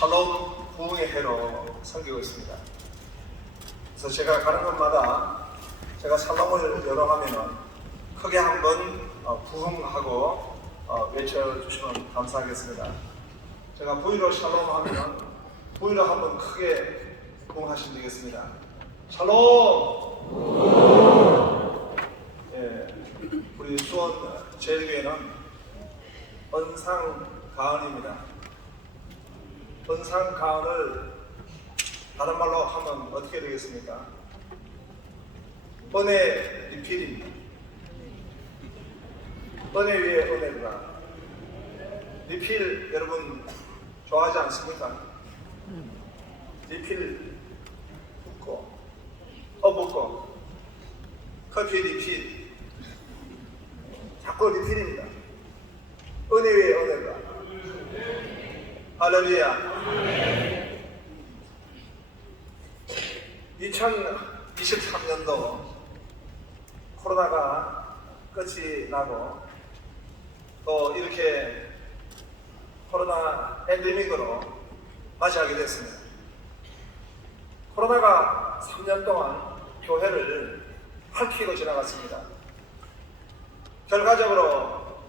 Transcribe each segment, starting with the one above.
샬롬 부흥의 해로 섬기고 있습니다. 그래서 제가 가는 곳마다 제가 샬롬을 여러 하면은 크게 한번 부흥하고 외쳐주시면 감사하겠습니다. 제가 부위로 샬롬 하면은 부위로 한번 크게 부흥하시면 되겠습니다. 샬롬! 예, 우리 수원 제일교회는 언상가언입니다. 언상가언을 다른 말로 하면 어떻게 되겠습니까? 은혜 리필입니다. 은혜 위에 은혜가. 리필 여러분 좋아하지 않습니까? 리필 붓고 붓고 커피 리필 자꾸 리필입니다. 은혜 위에 은혜가. 할렐루야. 2023년도 코로나가 끝이 나고 또 이렇게 코로나 엔데믹으로 맞이하게 됐습니다. 코로나가 3년 동안 교회를 핥히고 지나갔습니다. 결과적으로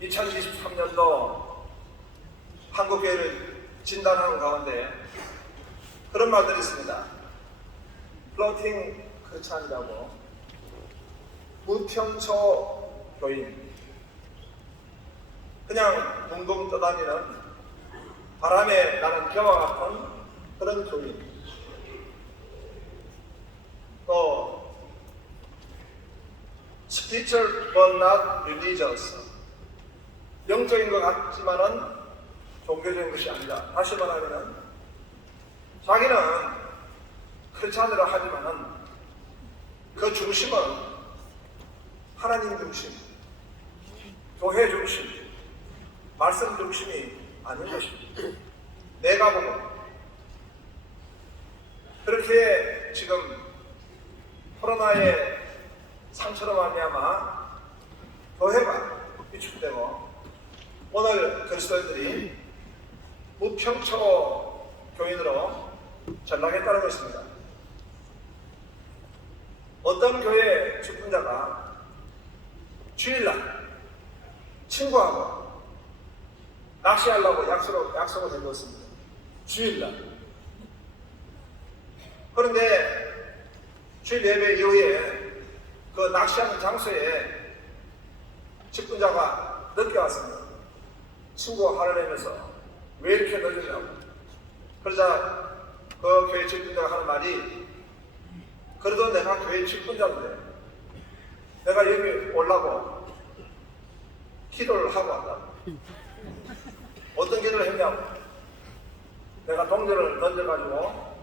2023년도 한국교회를 진단하는 가운데 그런 말들이 있습니다. 플로팅 크리스찬이라고, 무평초 교인, 그냥 둥둥 떠다니는 바람에 나는 겨와 같은 그런 교인, 또 spiritual but not religious, 영적인 것 같지만은 종교적인 것이 아니다. 다시 말하면 자기는 크리스찬이라 하지만은 그 중심은 하나님 중심, 교회 중심, 말씀 중심이 아닌 것입니다. 내가 보고 그렇게 지금 코로나의 상처로 말미암아 교회가 위축되고 오늘 그리스도인들이 무평초 교인으로 전락에 따르고 있습니다. 어떤 교회 직분자가 주일날 친구하고 낚시하려고 약속을 해두었습니다. 주일날. 그런데 주일 예배 이후에 그 낚시하는 장소에 직분자가 늦게 왔습니다. 친구가 화를 내면서 왜 이렇게 늦었냐고. 그러자 그 교회 직분자가 하는 말이, 그래도 내가 교회 직분자인데 내가 여기 오려고 기도를 하고 왔다. 어떤 기도를 했냐고. 내가 동전을 던져가지고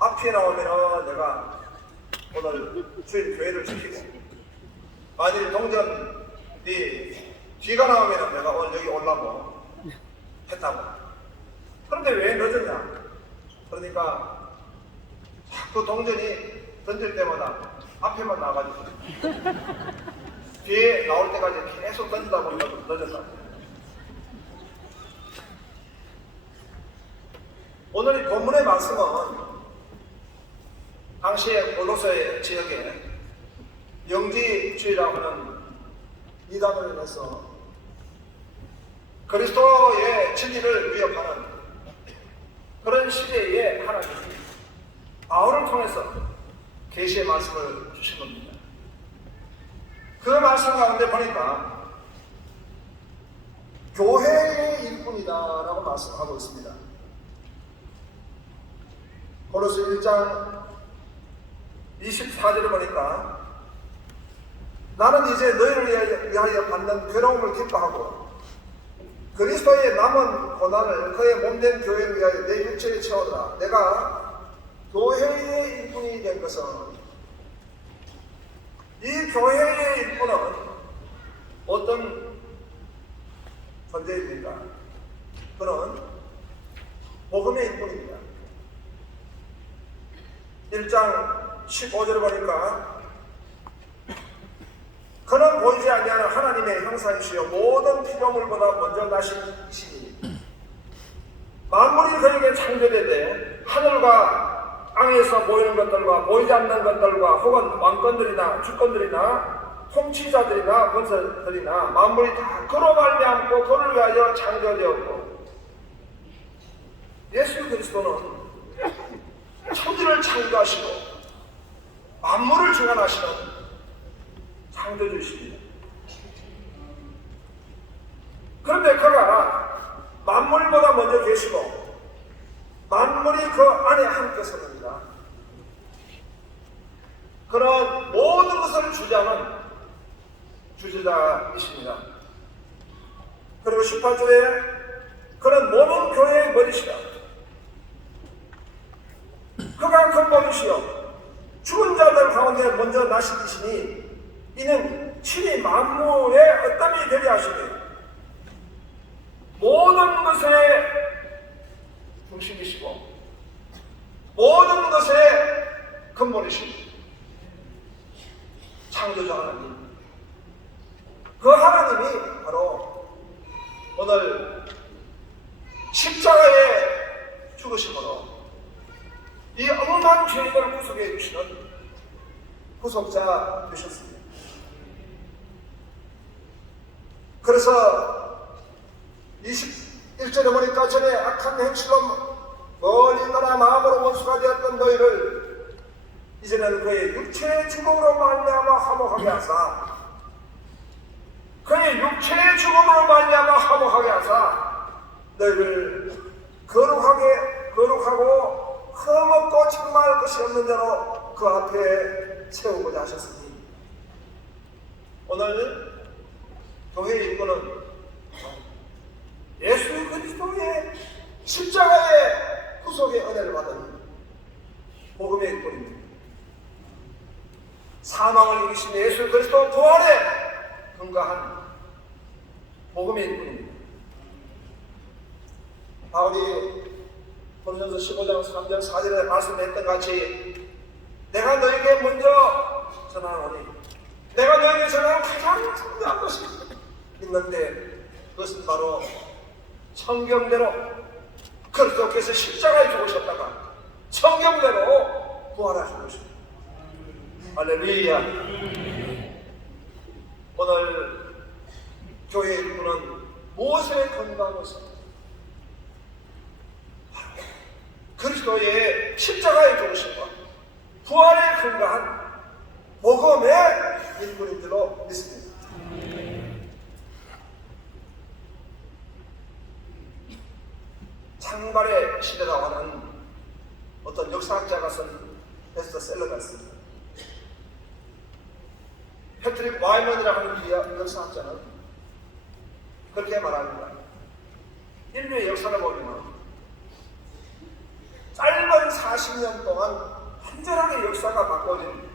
앞에 나오면 내가 오늘 주일 교회를 지키고, 만일 동전이 뒤가 나오면 내가 오늘 여기 오려고 했다고. 그런데 왜 늦었냐? 그러니까 자꾸 동전이 던질 때마다 앞에만 나가지고 뒤에 나올 때까지 계속 던지다 보니까 늦었다. 오늘 이 본문의 말씀은 당시에 골로새 지역에 영지주의라고 하는 이단으로 인해서 그리스도의 진리를 위협하는 그런 시대에 하나님이 바울을 통해서 계시의 말씀을 주신 겁니다. 그 말씀 가운데 보니까 교회의 일꾼이다라고 말씀하고 있습니다. 골로새 1장 24절을 보니까 나는 이제 너희를 위하여 받는 괴로움을 기뻐하고 그리스도의 남은 고난을 그의 몸된 교회를 위하여 내 육체에 채우라. 내가 교회의 일꾼이 된 것은, 이 교회의 일꾼은 어떤 존재입니까? 그는 복음의 일꾼입니다. 1장 15절을 보니까 그는 보이지 아니하는 하나님의 형상이시여 모든 피조물보다 먼저 나신 이시니 만물이 그에게 창조되되 하늘과 땅에서 보이는 것들과 보이지 않는 것들과 혹은 왕권들이나 주권들이나 통치자들이나 권세들이나 만물이 다 그로 말미암고 그를 위하여 창조되었고, 예수 그리스도는 천지를 창조하시고 만물을 주관하시는 창조주이십니다. 그런데 그가 만물보다 먼저 계시고 만물이 그 안에 함께 섭니다. 그런 모든 것을 주장은 주제자이십니다. 그리고 18절에 그는 모든 교회의 머리시다. 그가 근본이시여 죽은 자들 가운데 먼저 나시리시니 이는 친히 만물의 어떠함이 되게 하시니 모든 것의 중심이시고 모든 것의 근본이십니다. 창조자 하나님, 그 하나님이 바로 오늘 십자가에 죽으심으로 이 억울한 죄인을 구속해 주시는 구속자 되셨습니다. 그래서 21절에 보니까 전에 악한 행실로 멀리 떠나 마음으로 원수가 되었던 너희를 이제는 그의 육체의 죽음으로 말미암아 화목하게 하사, 그의 육체의 죽음으로 말미암아 화목하게 하사 너희를 거룩하고 흠없고 책망할 것이 없는 자로 그 앞에 세우고자 하셨으니, 오늘 교회의 일꾼은 예수 그리스도의 십자가의 구속의 은혜를 받은 복음의 일꾼입니다. 사망을 이기신 예수 그리스도 부활에 근거한 복음의 일꾼입니다. 바울이 고린도서 15장 3절 4절에 말씀했던 같이 내가 너에게 먼저 전하노니, 내가 너에게 전하는 가장 중요한 것이 있는데 그것은 바로 성경대로 그리스도께서 십자가에 죽으셨다가 성경대로 부활하신 것입니다. 할렐루야. 오늘 교회의 일꾼은 무엇에 근거한 것입니까? 그리스도의 십자가의 죽으심과 부활에 근거한 복음의 일꾼인 줄로 믿습니다. 창발의 시대라고 하는 어떤 역사학자가 쓴 베스트셀러가 있습니다. 패트릭 와이먼이라고 하는 역사학자는 그렇게 말합니다. 인류의 역사를 보면 짧은 40년 동안 완전하게 역사가 바꿔진,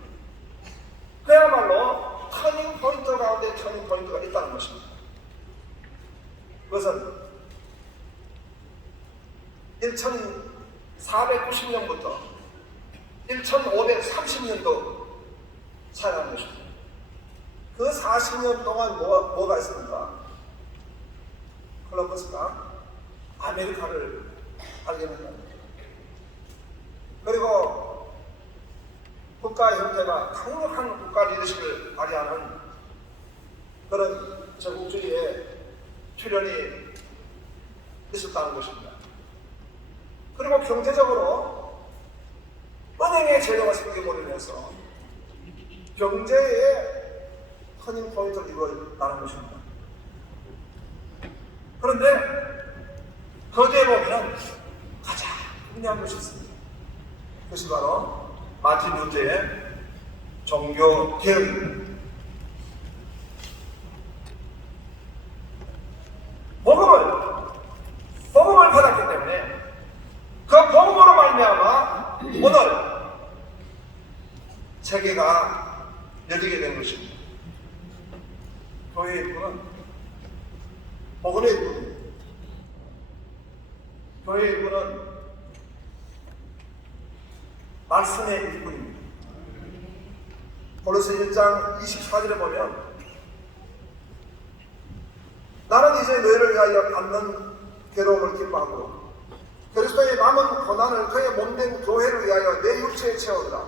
그야말로 터닝 포인트 가운데 터닝 포인트가 있다는 것입니다. 그것은 1490년부터 1530년도 차이라는 것입니다. 그 40년 동안 뭐가 있습니까? 콜럼버스가 아메리카를 발견했다. 그리고 국가 형태가 강력한 국가 리더십을 발휘하는 그런 제국주의의 출현이 있었다는 것입니다. 그리고 경제적으로 은행의 제도가 생겨버리면서 인해서 경제의 터닝 포인트를 이루어졌다는 것입니다. 그런데 거기에 보면 가장 중요한 것이 있습니다. 그것이 바로 마틴 루터의 종교 개혁입니다. 복음을 받았기 때문에 그 복음으로 말미암아 오늘 세계가 열리게 된 것입니다. 교회의 일꾼은 복음의 일꾼입니다. 교회의 일꾼은 말씀의 일꾼입니다. 고린도서 1장 24절에 보면 나는 이제 너희를 위하여 받는 괴로움을 기뻐하고 그리스도의 남은 고난을 그의 몸된 교회를 위하여 내 육체에 채우리라.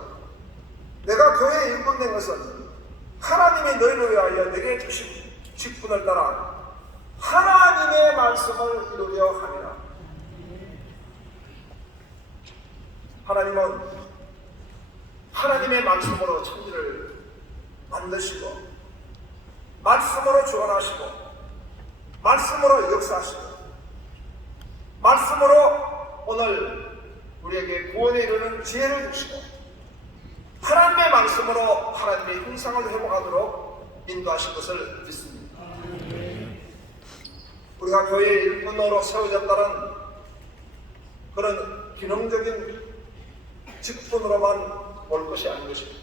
내가 교회에 일꾼된 것은 하나님이 너희를 위하여 내게 주신 직분을 따라 하나님의 말씀을 이루려 함이라. 하나님은 하나님의 말씀으로 천지를 만드시고 말씀으로 주관하시고 말씀으로 역사하시고 말씀으로 오늘 우리에게 구원에 이르는 지혜를 주시고 하나님의 말씀으로 하나님의 형상을 회복하도록 인도하신 것을 믿습니다. 우리가 교회의 일꾼으로 세워졌다는 그런 기능적인 직분으로만 볼 것이 아닌 것입니다.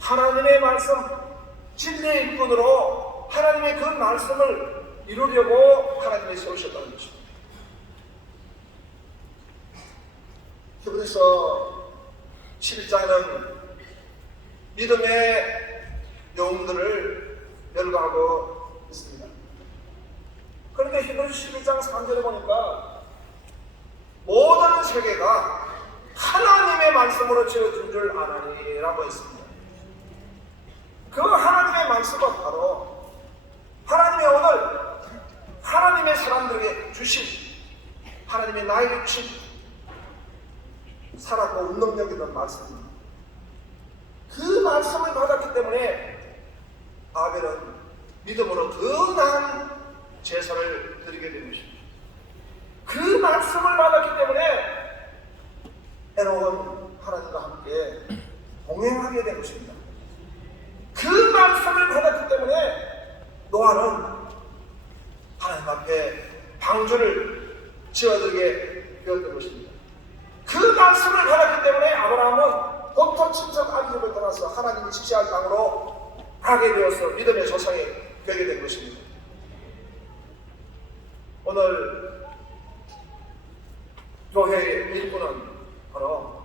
하나님의 말씀, 진리의 일꾼으로 하나님의 그 말씀을 이루려고 하나님이 세우셨다는 것입니다. 히브리서 11장에는 믿음의 영웅들을 열거하고 있습니다. 그런데 히브리서 11장 3절에 보니까 모든 세계가 하나님의 말씀으로 지어진 줄 아나니라고 했습니다. 그 하나님의 말씀은 바로 하나님의 오늘 하나님의 사람들에게 주신 하나님의 나에게 주신 살았고 운동력 있는 말씀입니다. 그 말씀을 받았기 때문에 아벨은 믿음으로 더 나은 제사를 드리게 된 것입니다. 그 말씀을 받았기 때문에 에녹은 하나님과 함께 동행하게 된 것입니다. 그 말씀을 받았기 때문에 노아는 하나님 앞에 방주를 지어들게 되었던 것입니다. 그 말씀을 받았기 때문에 아브라함은 본토 친척 아비집을 떠나서 하나님이 지시할 땅으로 가게 되어서 믿음의 조상이 되게 된 것입니다. 오늘 교회의 일꾼은 바로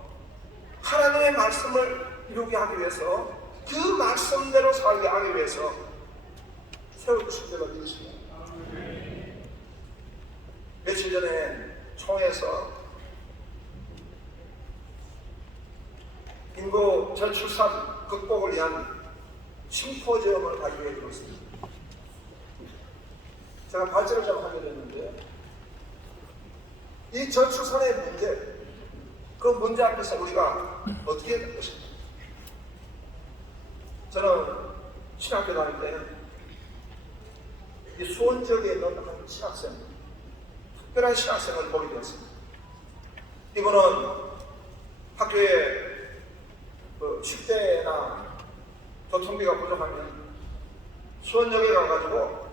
하나님의 말씀을 이루게 하기 위해서 그 말씀대로 살게 하기 위해서 세워주신 때가 되겠습니다. 며칠 전에 총회에서 인구 저출산 극복을 위한 심포지엄을 가지게 되었습니다. 제가 발제를 좀 하게 됐는데 이 저출산의 문제, 그 문제 앞에서 우리가 어떻게 해야 될 것인가? 저는 신학교 다닐 때 이 수원 지역에 있는 한 신학생, 특별한 신학생을 보게 되었습니다. 이분은 학교에 식대나 교통비가 부족하면 수원역에 가가지고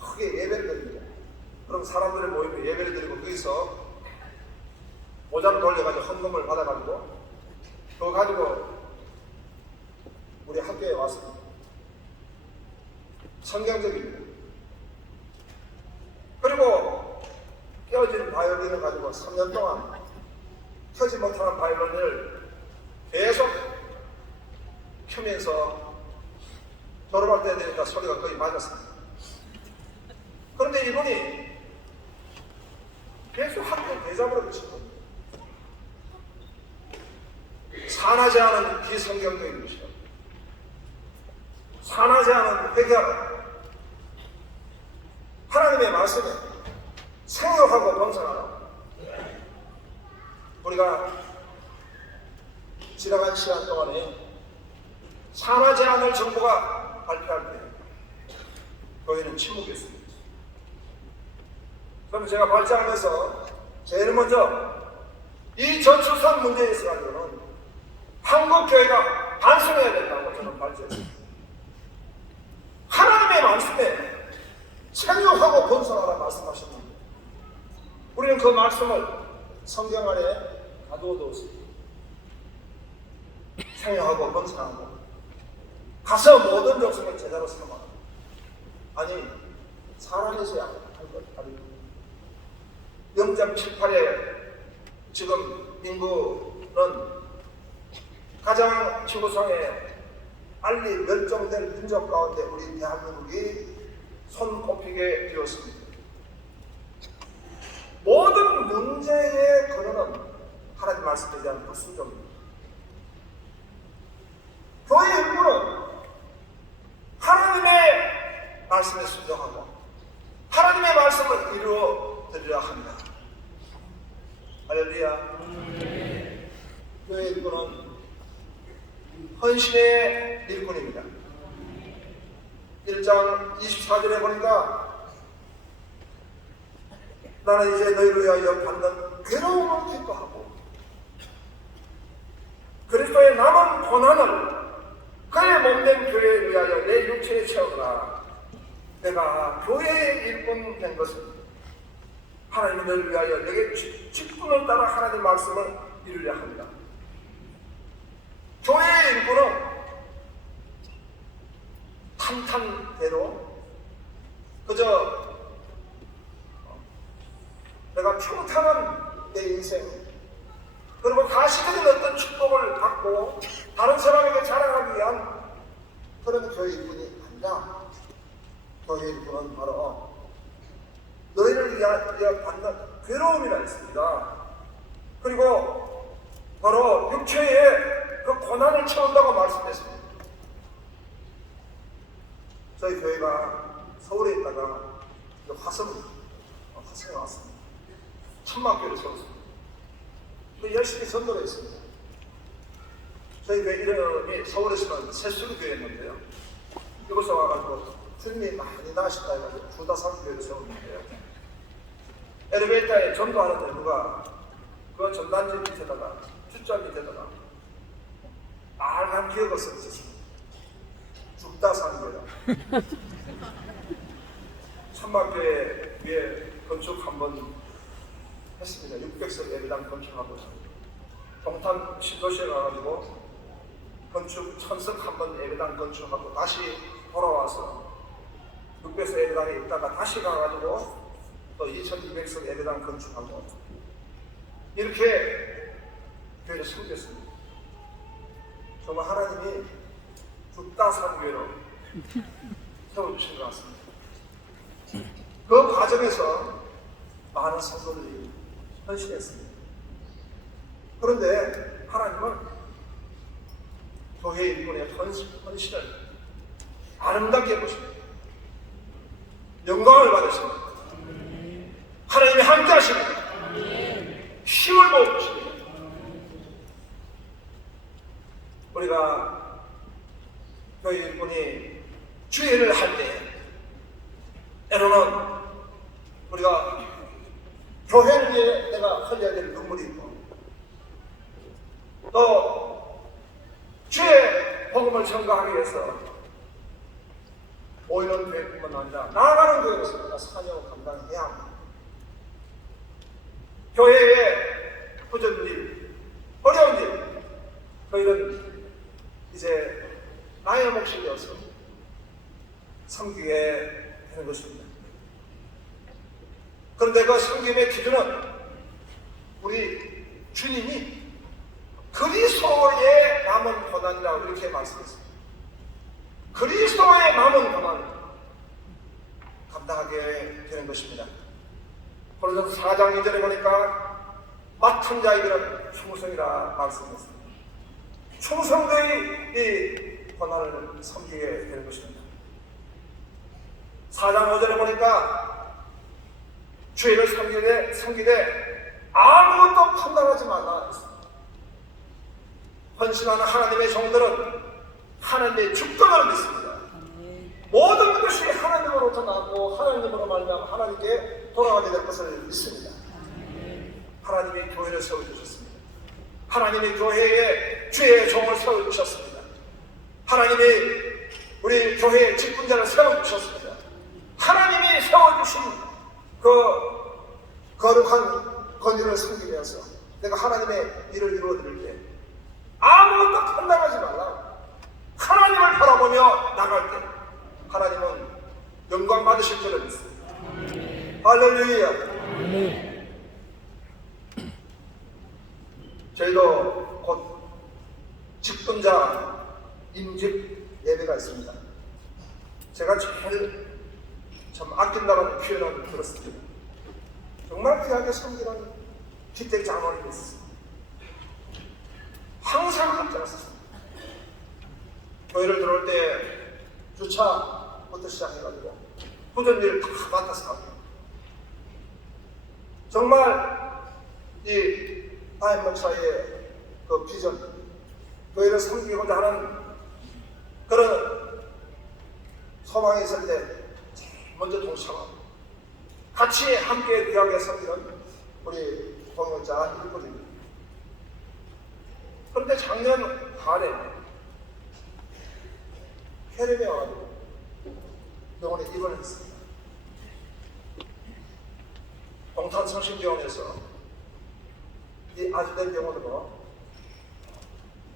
크게 예배를 드립니다. 그럼 사람들이 모이면 예배를 드리고 거기서 모자를 돌려가지고 헌금을 받아가지고 그거 가지고 우리 학교에 왔습니다. 성경적입니다. 그리고 깨어진 바이올린을 가지고 3년 동안 켜지 못하는 바이올린을 계속 켜면서 졸업할 때 되니까 소리가 거의 맞았습니다. 그런데 이분이 계속 학교 대접으로 그친 겁니다. 산하지 않은 비성경적인 것이다. 산하지 않은 회개하라. 하나님의 말씀에 생각하고 번성하라. 우리가 지나간 시간 동안에 산하지 않을 정부가 발표할 때 교회는 침묵했습니다. 그럼 제가 발제하면서 제일 먼저 이 저출산 문제에 있어서는 한국교회가 반성해야 된다고 저는 발제했습니다. 하나님의 말씀에 생육하고 번성하라 말씀하셨는데 우리는 그 말씀을 성경 안에 가두어 두었습니다. 생육하고 번성하고 가서 모든 백성을 제자로 삼아. 아니 살아계셔야 할 것 아닙니까? 0.78의 지금 인구는 가장 지구상에 빨리 멸종될 민족 가운데 우리 대한민국이 손꼽히게 되었습니다. 모든 문제의 근원은 하나님 말씀에 대한 불순종입니다. 교회의 일부는 하나님의 말씀에 순종하고 하나님의 말씀을 이루어 드리려 합니다. 할렐루야. 교회의 일부는 헌신의 일꾼입니다. 1장 24절에 보니까 나는 이제 너희를 위하여 받는 괴로움을 기뻐하고 그리스도의 남은 고난을 그의 몸된 교회를 위하여 내 육체에 채우라. 내가 교회의 일꾼 된 것은 하나님이 너희를 위하여 내게 직분을 따라 하나님 말씀을 이루려 합니다. 교회의 일꾼은 탄탄대로 그저 내가 평탄한 내 인생 그리고 가시적인 어떤 축복을 받고 다른 사람에게 자랑하기 위한 그런 교회 일꾼이 아니라 교회 일꾼은 바로 너희를 위하여 받는 괴로움이라 했습니다. 그리고 바로 육체의 그 고난을 채운다고 말씀했습니다. 저희 교회가 서울에 있다가 화성에 왔습니다. 천막교회를 세웠습니다. 열심히 전도를 했습니다. 저희 교회 이름이 서울에서는 새수교회였는데요. 이곳에 와가지고 주님이 많이 나으신다 해가지고 주다산교회를 세웠는데요. 엘리베이터에 전도하는데 누가 그 전단지 밑에다가 숫자 밑에다가 빨간 기억을 써주셨습니다. 죽다산교회라. 천막교회 위에 건축 한번 했습니다. 600석 예배당 건축하고 동탄 신도시에 가가지고 건축 1000석 한번 예배당 건축하고 다시 돌아와서 600석 예배당에 있다가 다시 가가지고 또 2200석 예배당 건축하고 이렇게 교회를 섬겼습니다. 정말 하나님이 죽다산교회로 세워주신 것 같습니다. 그 과정에서 많은 성도들이 헌신했습니다. 그런데 하나님은 교회 일꾼의 헌신을 아름답게 보십니다. 영광을 받으십니다. 하나님이 함께 하십니다. 힘을 보여주십니다. 우리가 교회 일꾼이 주일을 할 때 때로는 우리가 교회를 위해 내가 흘려야 될 눈물이 있고 또 주의 복음을 전가하기 위해서 모이는 교회뿐만 아니라 나아가는 교회로서 내가 사명을 감당해야 합니다. 교회의 부전 일, 어려운 일, 저희는 이제 나의 몫이 되어서 섬기게 되는 것입니다. 그런데 그 섬김의 기준은 우리 주님이 그리스도의 남은 고난이라고 이렇게 말씀했습니다. 그리스도의 남은 고난을 감당하게 되는 것입니다. 고린도서 4장 2절에 보니까 맡은 자에게는 충성이라 말씀했습니다. 충성되이 이 고난을 섬기게 되는 것입니다. 4장 5절에 보니까 주의를 섬기되 아무것도 판단하지 말라 했습니다. 헌신하는 하나님의 종들은 하나님의 주권을 믿습니다. 모든 것이 하나님으로부터 나고 하나님으로 말미암아 하나님께 돌아가게 될 것을 믿습니다. 하나님이 교회를 세워주셨습니다. 하나님이 교회에 주의 종을 세워주셨습니다. 하나님이 우리 교회의 직분자를 세워주셨습니다. 하나님이 세워주신 그 거룩한 권위를 섬기면서 내가 하나님의 일을 이루어드릴 때 아무것도 판단하지 말라. 하나님을 바라보며 나갈 때 하나님은 영광 받으실 줄을 믿습니다. 할렐루야. 저희도 곧 직분자 임직 예배가 있습니다. 제가 제일 참 아낀다는 표현을 들었습니다. 정말 귀하게 섬기는 기택 장로님이 있었습니다. 항상 함께했었습니다. 교회를 들어올 때 주차부터 시작해가지고 모든 일을 다 맡아서 하고, 정말 이 다임 목사의 그 비전, 교회를 섬기고자 하는 그런 소망이 있을 때 먼저 동참하고 같이 함께 귀하게 섬기는 우리 동역자 일꾼입니다. 그런데 작년 가을에 혈압이 와가지고 병원에 입원을 했습니다. 동탄성심병원에서 이 아주된 병원으로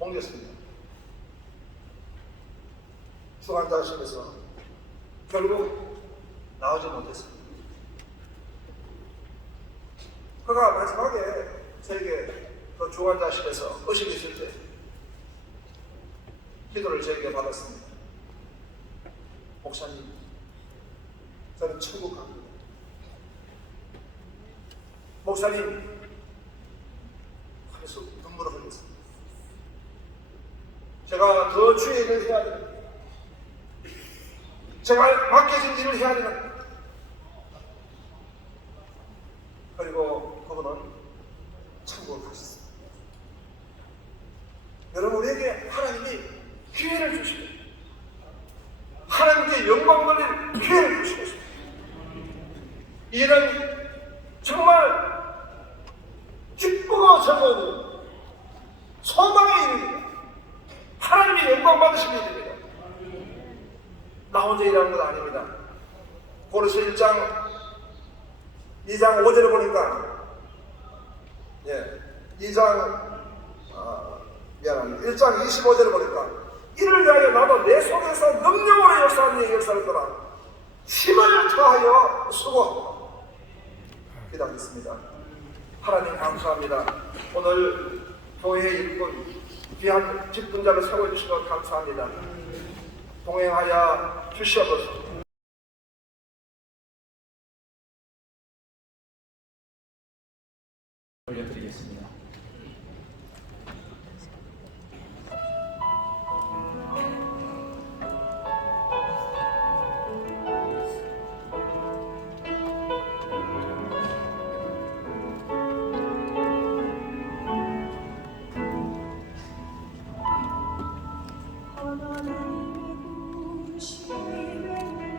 옮겼습니다. 중환자실에서 결국 나오지 못했습니다. 그가 마지막에 저에게 그 중환자실에서 의식이 있을 때 기도를 저에게 받았습니다. 목사님, 저는 천국 갑니다. 목사님, 하면서 눈물을 흘렸습니다. 제가 더 주의 일을 해야 됩니다. 제가 맡겨진 일을 해야 됩니다. 그리고 그분은 천국을 가셨습니다. 여러분, 우리에게 하나님이 기회를 주시고 하나님께 영광 돌릴 기회를 주시고 있습니다. 이는 정말 기쁘고 즐거운 소망의 일입니다. 하나님이 영광 받으시는 일입니다. 나 혼자 일하는 건 아닙니다. 고린도서 1장 2장 5절을 보니까 1장 25절을 보니까 이를 위하여 나도 내 속에서 능력으로 역사하는 이 역사를 떠나 힘을 더하여 수고하고 기도하겠습니다. 하나님 감사합니다. 오늘 교회의 일꾼 귀한 직분자를 세워주신 것 감사합니다. 동행하여 주시옵소서. 올려드리겠습니다. 하나님의 부르심에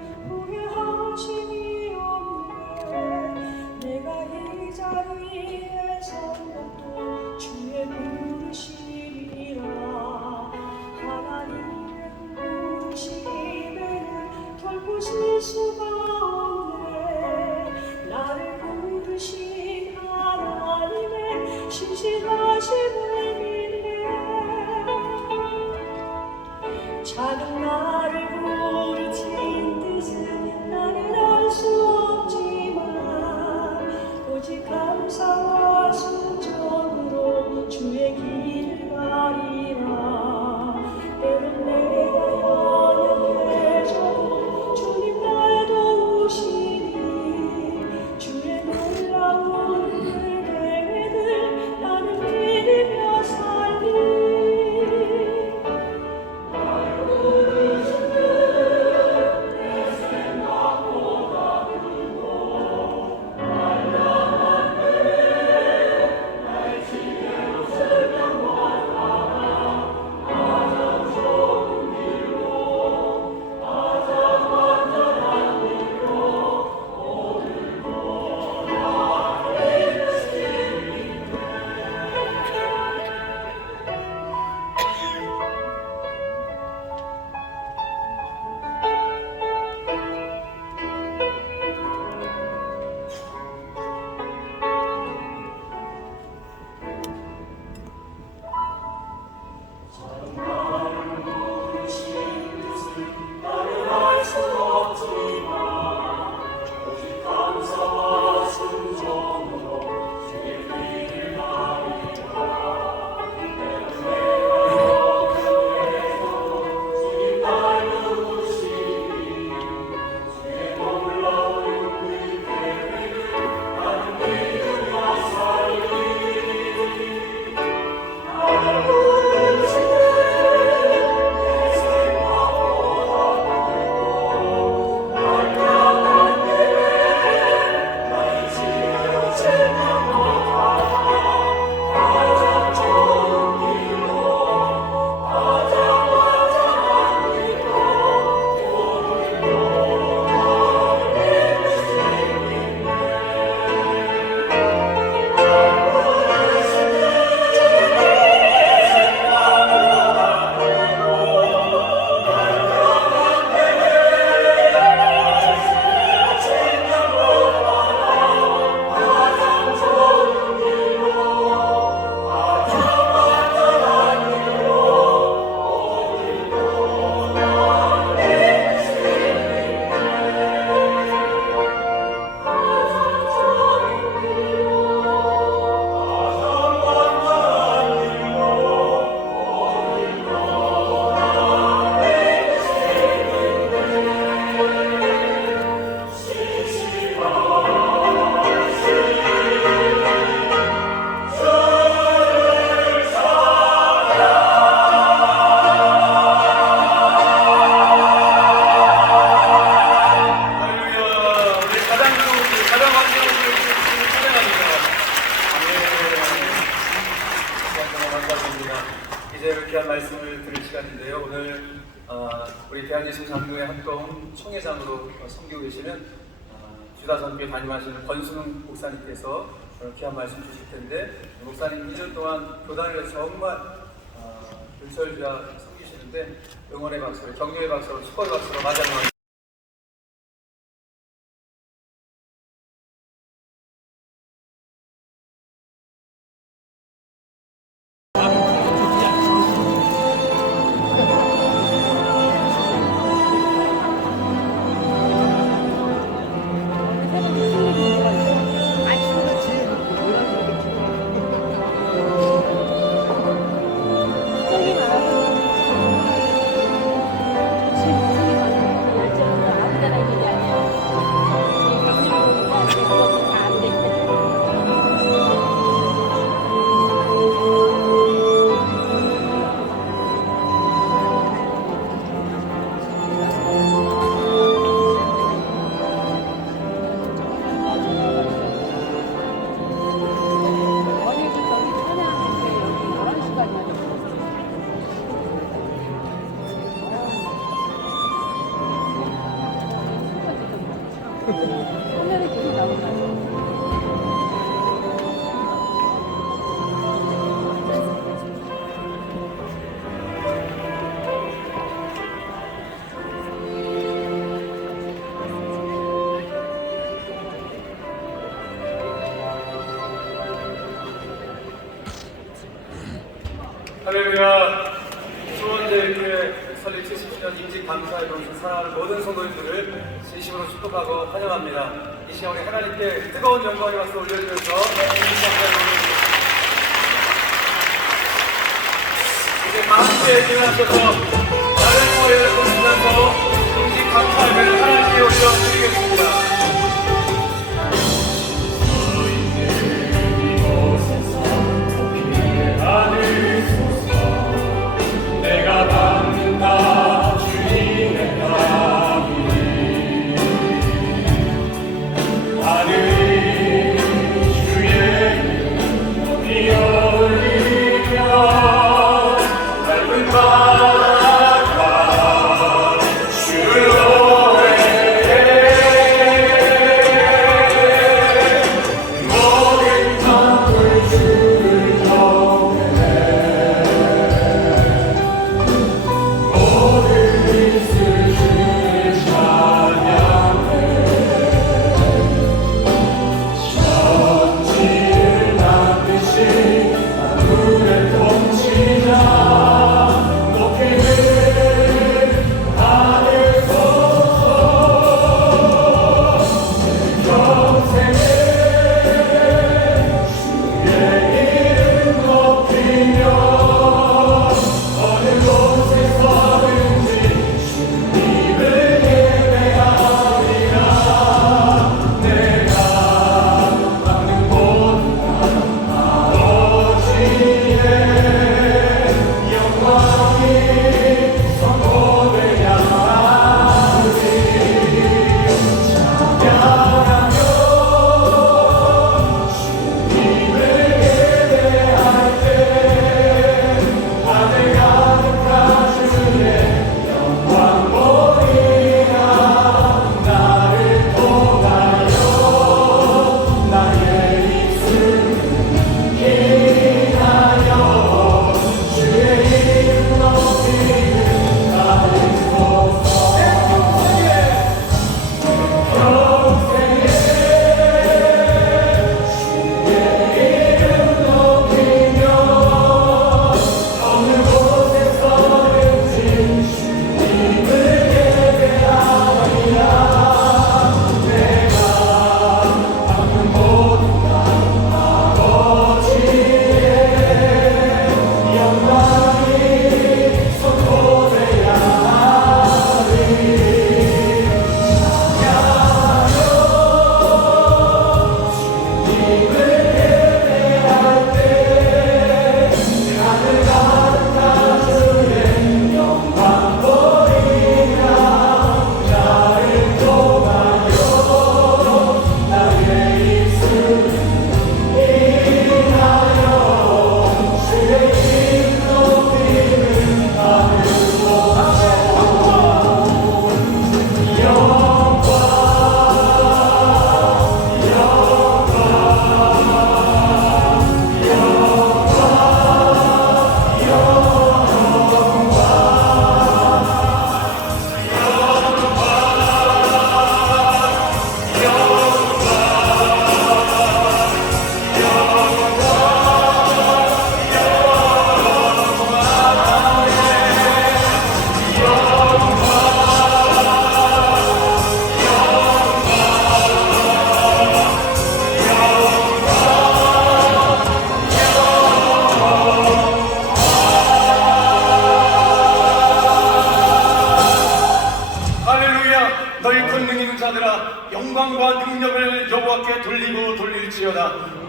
이제 귀한 말씀을 들을 시간인데요. 오늘 우리 대한예술장로회 합동 총회장으로 섬기고 계시는 주다선교회 담임하시는 권순웅 목사님께서 오늘 귀한 말씀 주실 텐데, 목사님 2년 동안 교단을 정말 불철주야 섬기시는데 응원의 박수로, 격려의 박수로, 축복의 박수로 맞이하는 화면에 계속 나오나요? 할렐루야. 수원대교회 설립 70주년 임직 감사에 동해서 사랑하는 모든 성도님들을 진심으로 축복하고 환영합니다. 이 시간 우리 하나님께 뜨거운 영광의 박수 올려주면서 이제 다 함께 일어나셔서 다른 모여를 보시면서 임직 감사를 하나님께 올려드리겠습니다. 주의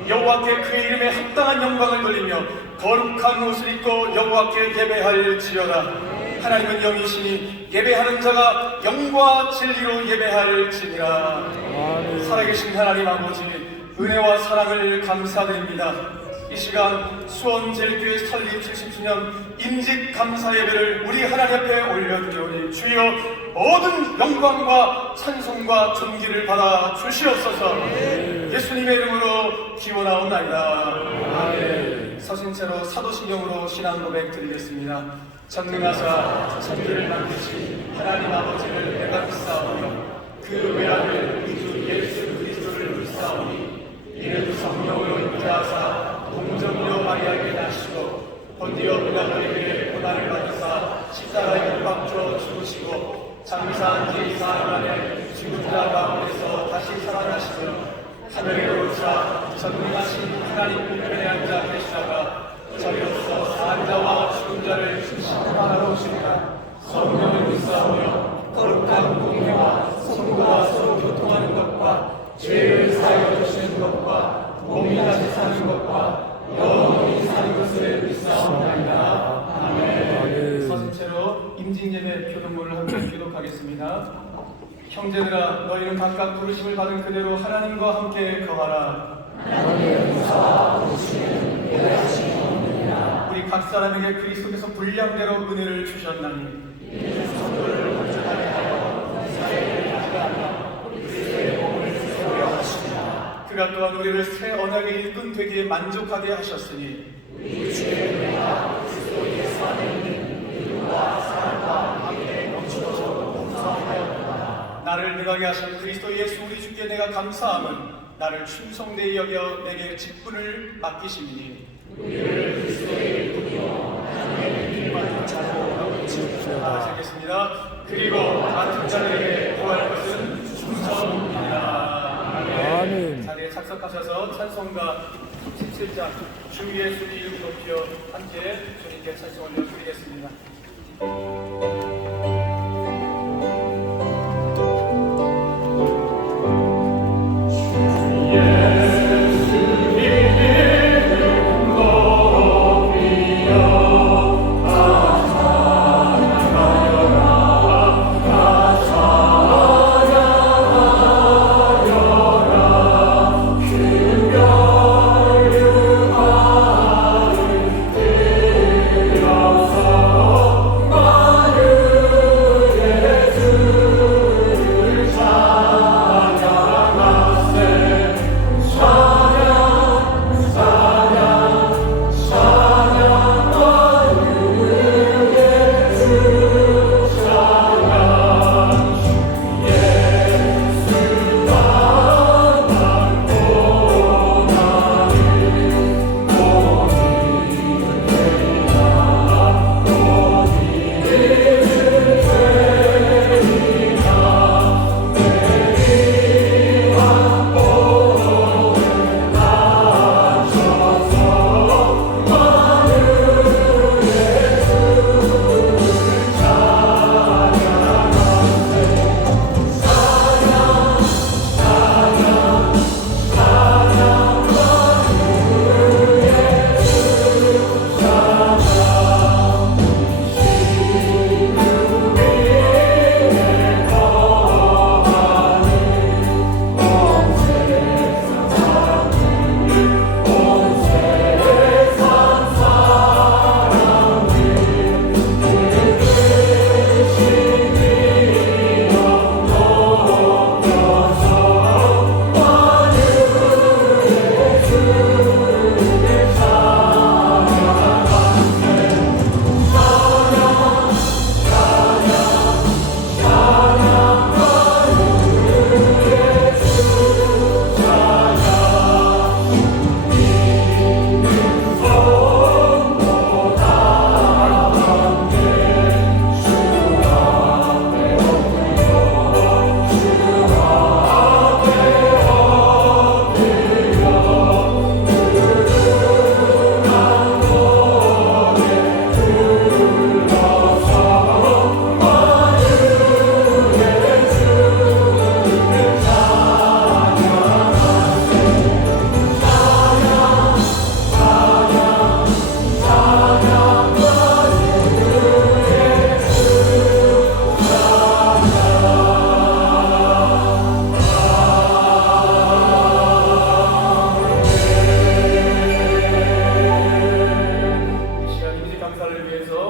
여호와께 그의 이름에 합당한 영광을 돌리며 거룩한 옷을 입고 여호와께 예배할지어다. 하나님은 영이시니 예배하는 자가 영과 진리로 예배할지니라. 살아계신 하나님 아버지, 은혜와 사랑을 감사드립니다. 이 시간 수원제일교회 설립 70주년 임직 감사 예배를 우리 하나님 앞에 올려드리오니 주여 모든 영광과 찬송과 존귀를 받아 주시옵소서. 예수님의 이름으로 기원하옵나이다. 아멘. 서신체로 사도신경으로 신앙 고백 드리겠습니다. 전능하사 천지를 만드신 하나님 아버지를 내가 믿사오며 그 외아들 우리 주 예수 그리스도를 믿사오니 이는 성령으로 인자하사 동정녀 마리아에게 나시고 본디오 빌라도에게 고난을 받으사 십자가에 못 박혀 죽으시고 장사한 지 사흘 만에 죽은 자 가운데서 다시 살아나시며 하늘에 오르사 전능하신 하나님 우편에 앉아 계시다가 저리로서 산 자와 죽은 자를 심판하러 오시리라. 성령을 믿사오며 거룩한 공회와 성도와 서로 교통하는 것과 죄를 사하여 주시는 것과 몸이 다시 사는 것과 영원히 사는 것을 믿사옵나이다. 아멘. 서신체로 임직예배 표독문을 함께 기록하겠습니다. 형제들아, 너희는 각각 부르심을 받은 그대로 하나님과 함께 거하라. 우리 각 사람에게 그리스도께서 분량대로 은혜를 주셨나니 그가 또한 우리를 새 언약의 일꾼 되기에 만족하게 하셨으니 우리 주의 은혜가 그리스도 예수 안에 있는 믿음과 사랑과 함께 넘치도록 봉사하였다. 나를 능하게 하신 그리스도 예수 우리 주께 내가 감사함은 나를 충성되이 여겨 내게 직분을 맡기심이니 우리를 그리스도의 일꾼이요 하나님의 믿음 받은 자로 지으시다. 하겠습니다. 그리고 맡은 자들에게 구할 것은 충성입니다. 아멘. 자리에 착석하셔서 찬송가 17장 주 예수의 이름 높여 함께 주님께 찬송 올려드리겠습니다. 마늘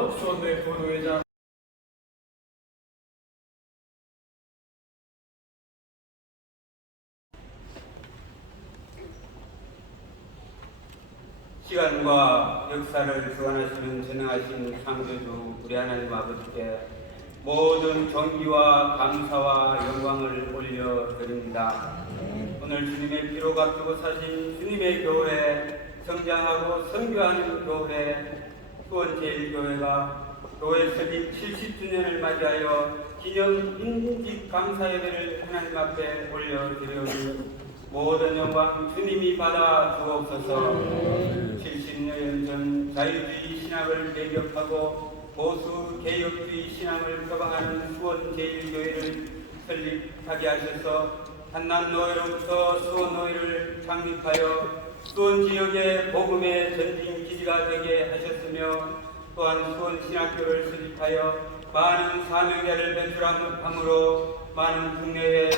이어서 수원대 부노회장 시간과 역사를 주관하시는 전능하신 창조주 우리 하나님 아버지께 모든 존귀와 감사와 영광을 올려드립니다. 오늘 주님의 피로 값주고 사신 주님의 교회, 성장하고 선교하는 교회, 수원제일교회가 교회 설립 70주년을 맞이하여 기념 인직 감사 예배를 하나님 앞에 올려드려오니 모든 영광 주님이 받아 주옵소서. 70년 전 자유주의 신학을 배격하고 보수 개혁주의 신앙을 표방하는 수원제일교회를 설립하게 하셔서 한남노회로부터 수원노회를 창립하여 수원 지역의 복음의 전진 기지가 되게 하셨으며 또한 수원신학교를 설립하여 많은 사명자를 배출함으로 많은 국내외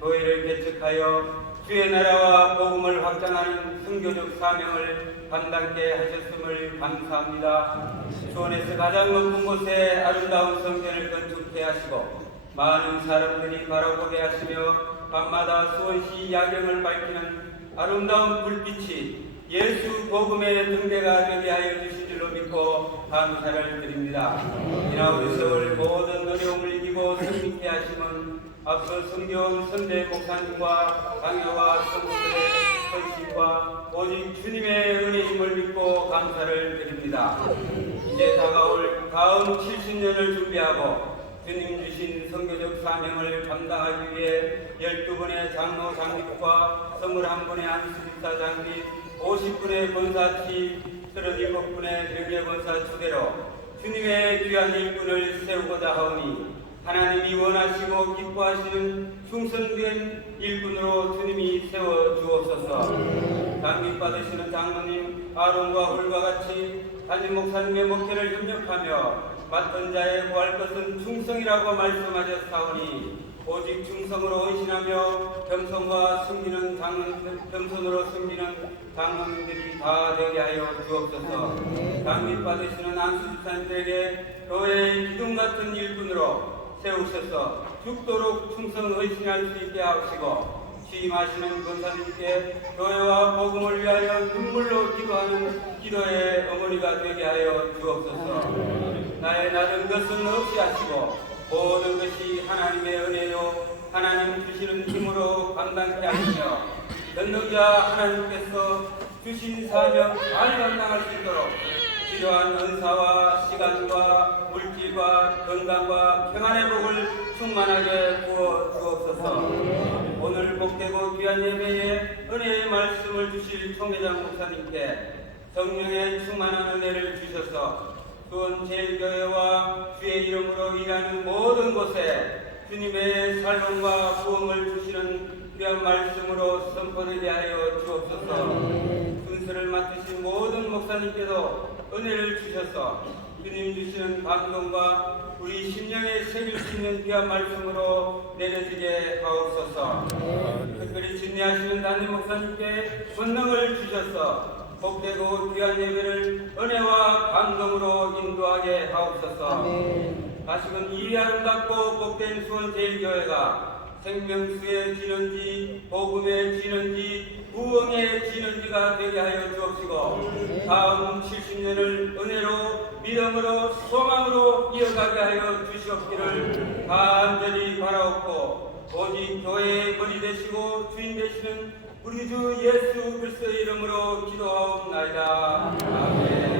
교회를 개척하여 주의 나라와 복음을 확장하는 선교적 사명을 감당케 하셨음을 감사합니다. 수원에서 가장 높은 곳에 아름다운 성전을 건축해 하시고 많은 사람들이 바라보게 하시며 밤마다 수원시 야경을 밝히는 아름다운 불빛이 예수 복음의 등대가 되게 하여 주신 줄로 믿고 감사를 드립니다. 이나 우리 서울 모든 어려움을 이기고 승리케 하심은 앞서 성경 선대 목사님과 강요와 성도들의 헌신과 오직 주님의 은혜임을 믿고 감사를 드립니다. 이제 다가올 다음 70년을 준비하고 주님 주신 선교적 사명을 감당하기 위해 12분의 장로 장립과 21분의 안수집사 장립, 50분의 권사치, 37분의 명예권사 주대로 주님의 귀한 일꾼을 세우고자 하오니 하나님이 원하시고 기뻐하시는 충성된 일꾼으로 주님이 세워주옵소서. 장립 받으시는 장로님 아론과 홀과 같이 담임 목사님의 목회를 협력하며 맡은 자의 구할 것은 충성이라고 말씀하셨사오니 오직 충성으로 헌신하며 겸손과 숨기는 겸손으로 숨기는 장로님들이 다 되게 하여 주옵소서. 장립 받으시는 안수집사님들에게 교회의 기둥 같은 일꾼으로 세우셔서 죽도록 충성 헌신할 수 있게 하시고 취임하시는 권사님께 교회와 복음을 위하여 눈물로 기도하는 기도의 어머니가 되게 하여 주옵소서. 나의 낮은 것은 없이 하시고 모든 것이 하나님의 은혜요 하나님 주시는 힘으로 감당케 하시며 전능자 하나님께서 주신 사명 잘 감당할 수 있도록 필요한 은사와 시간과 물질과 건강과 평안의 복을 충만하게 부어 주옵소서. 오늘 복되고 귀한 예배에 은혜의 말씀을 주실 총회장 목사님께 성령의 충만한 은혜를 주셔서 수원 제일교회와 주의 이름으로 일하는 모든 곳에 주님의 살롱과 구원을 주시는 귀한 말씀으로 선포되게 하여 주옵소서. 순서를 맡으신 모든 목사님께도 은혜를 주셔서 주님 주시는 감동과 우리 심령에 새길 수 있는 귀한 말씀으로 내려지게 하옵소서. 특별히 진리하시는 담임 목사님께 권능을 주셔서 복되고 귀한 예배를 은혜와 감동으로 인도하게 하옵소서. 다시금 이 아름답고 복된 수원제일교회가 생명수의 진원지, 복음의 진원지, 부흥의 진원지가 되게 하여 주옵시고 다음 70년을 은혜로 믿음으로 소망으로 이어가게 하여 주시옵기를 간절히 바라옵고 오직 교회의 머리 되시고 주인 되시는 우리 주 예수 그리스도의 이름으로 기도하옵나이다. 아멘.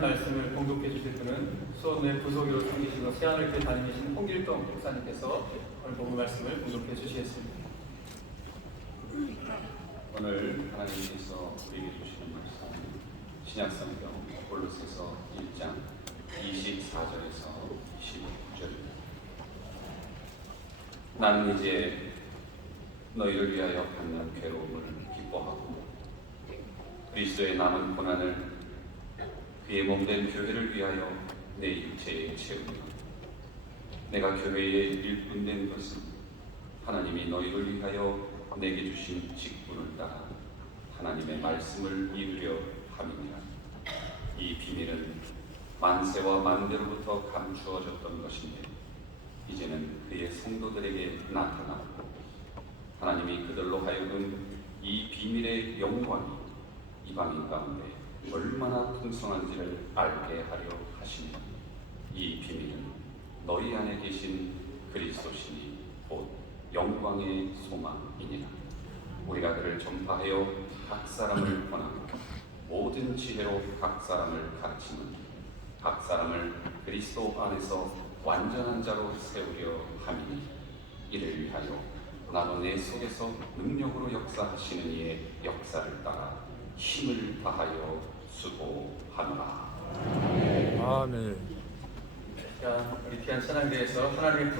말씀을 공독해 주실 분은 수원의 부속으로 섬기시고 세안을 다니시는 홍길동 목사님께서 오늘 복음 말씀을 공독해 주시겠습니다. 오늘 하나님께서 우리에게 주시는 말씀은 신약성경 골로새서 1장 24절에서 29절입니다. 나는 이제 너희를 위하여 받는 괴로움을 기뻐하고 그리스도의 남은 고난을 그의 몸된 교회를 위하여 내 육체에 채우며 내가 교회에 일꾼된 것은 하나님이 너희를 위하여 내게 주신 직분을 따라 하나님의 말씀을 이루려 함이니라. 이 비밀은 만세와 만대로부터 감추어졌던 것인데 이제는 그의 성도들에게 나타나고 하나님이 그들로 하여금 이 비밀의 영광이 이방인 가운데 얼마나 풍성한지를 알게 하려 하시니 이 비밀은 너희 안에 계신 그리스도시니 곧 영광의 소망이니라. 우리가 그를 전파하여 각 사람을 권하고 모든 지혜로 각 사람을 가르치는 각 사람을 그리스도 안에서 완전한 자로 세우려 함이니 이를 위하여 나도 내 속에서 능력으로 역사하시는 이의 역사를 따라 힘을 다하여 수고하노라. 자, 우리 귀한 찬양대에서 하나님의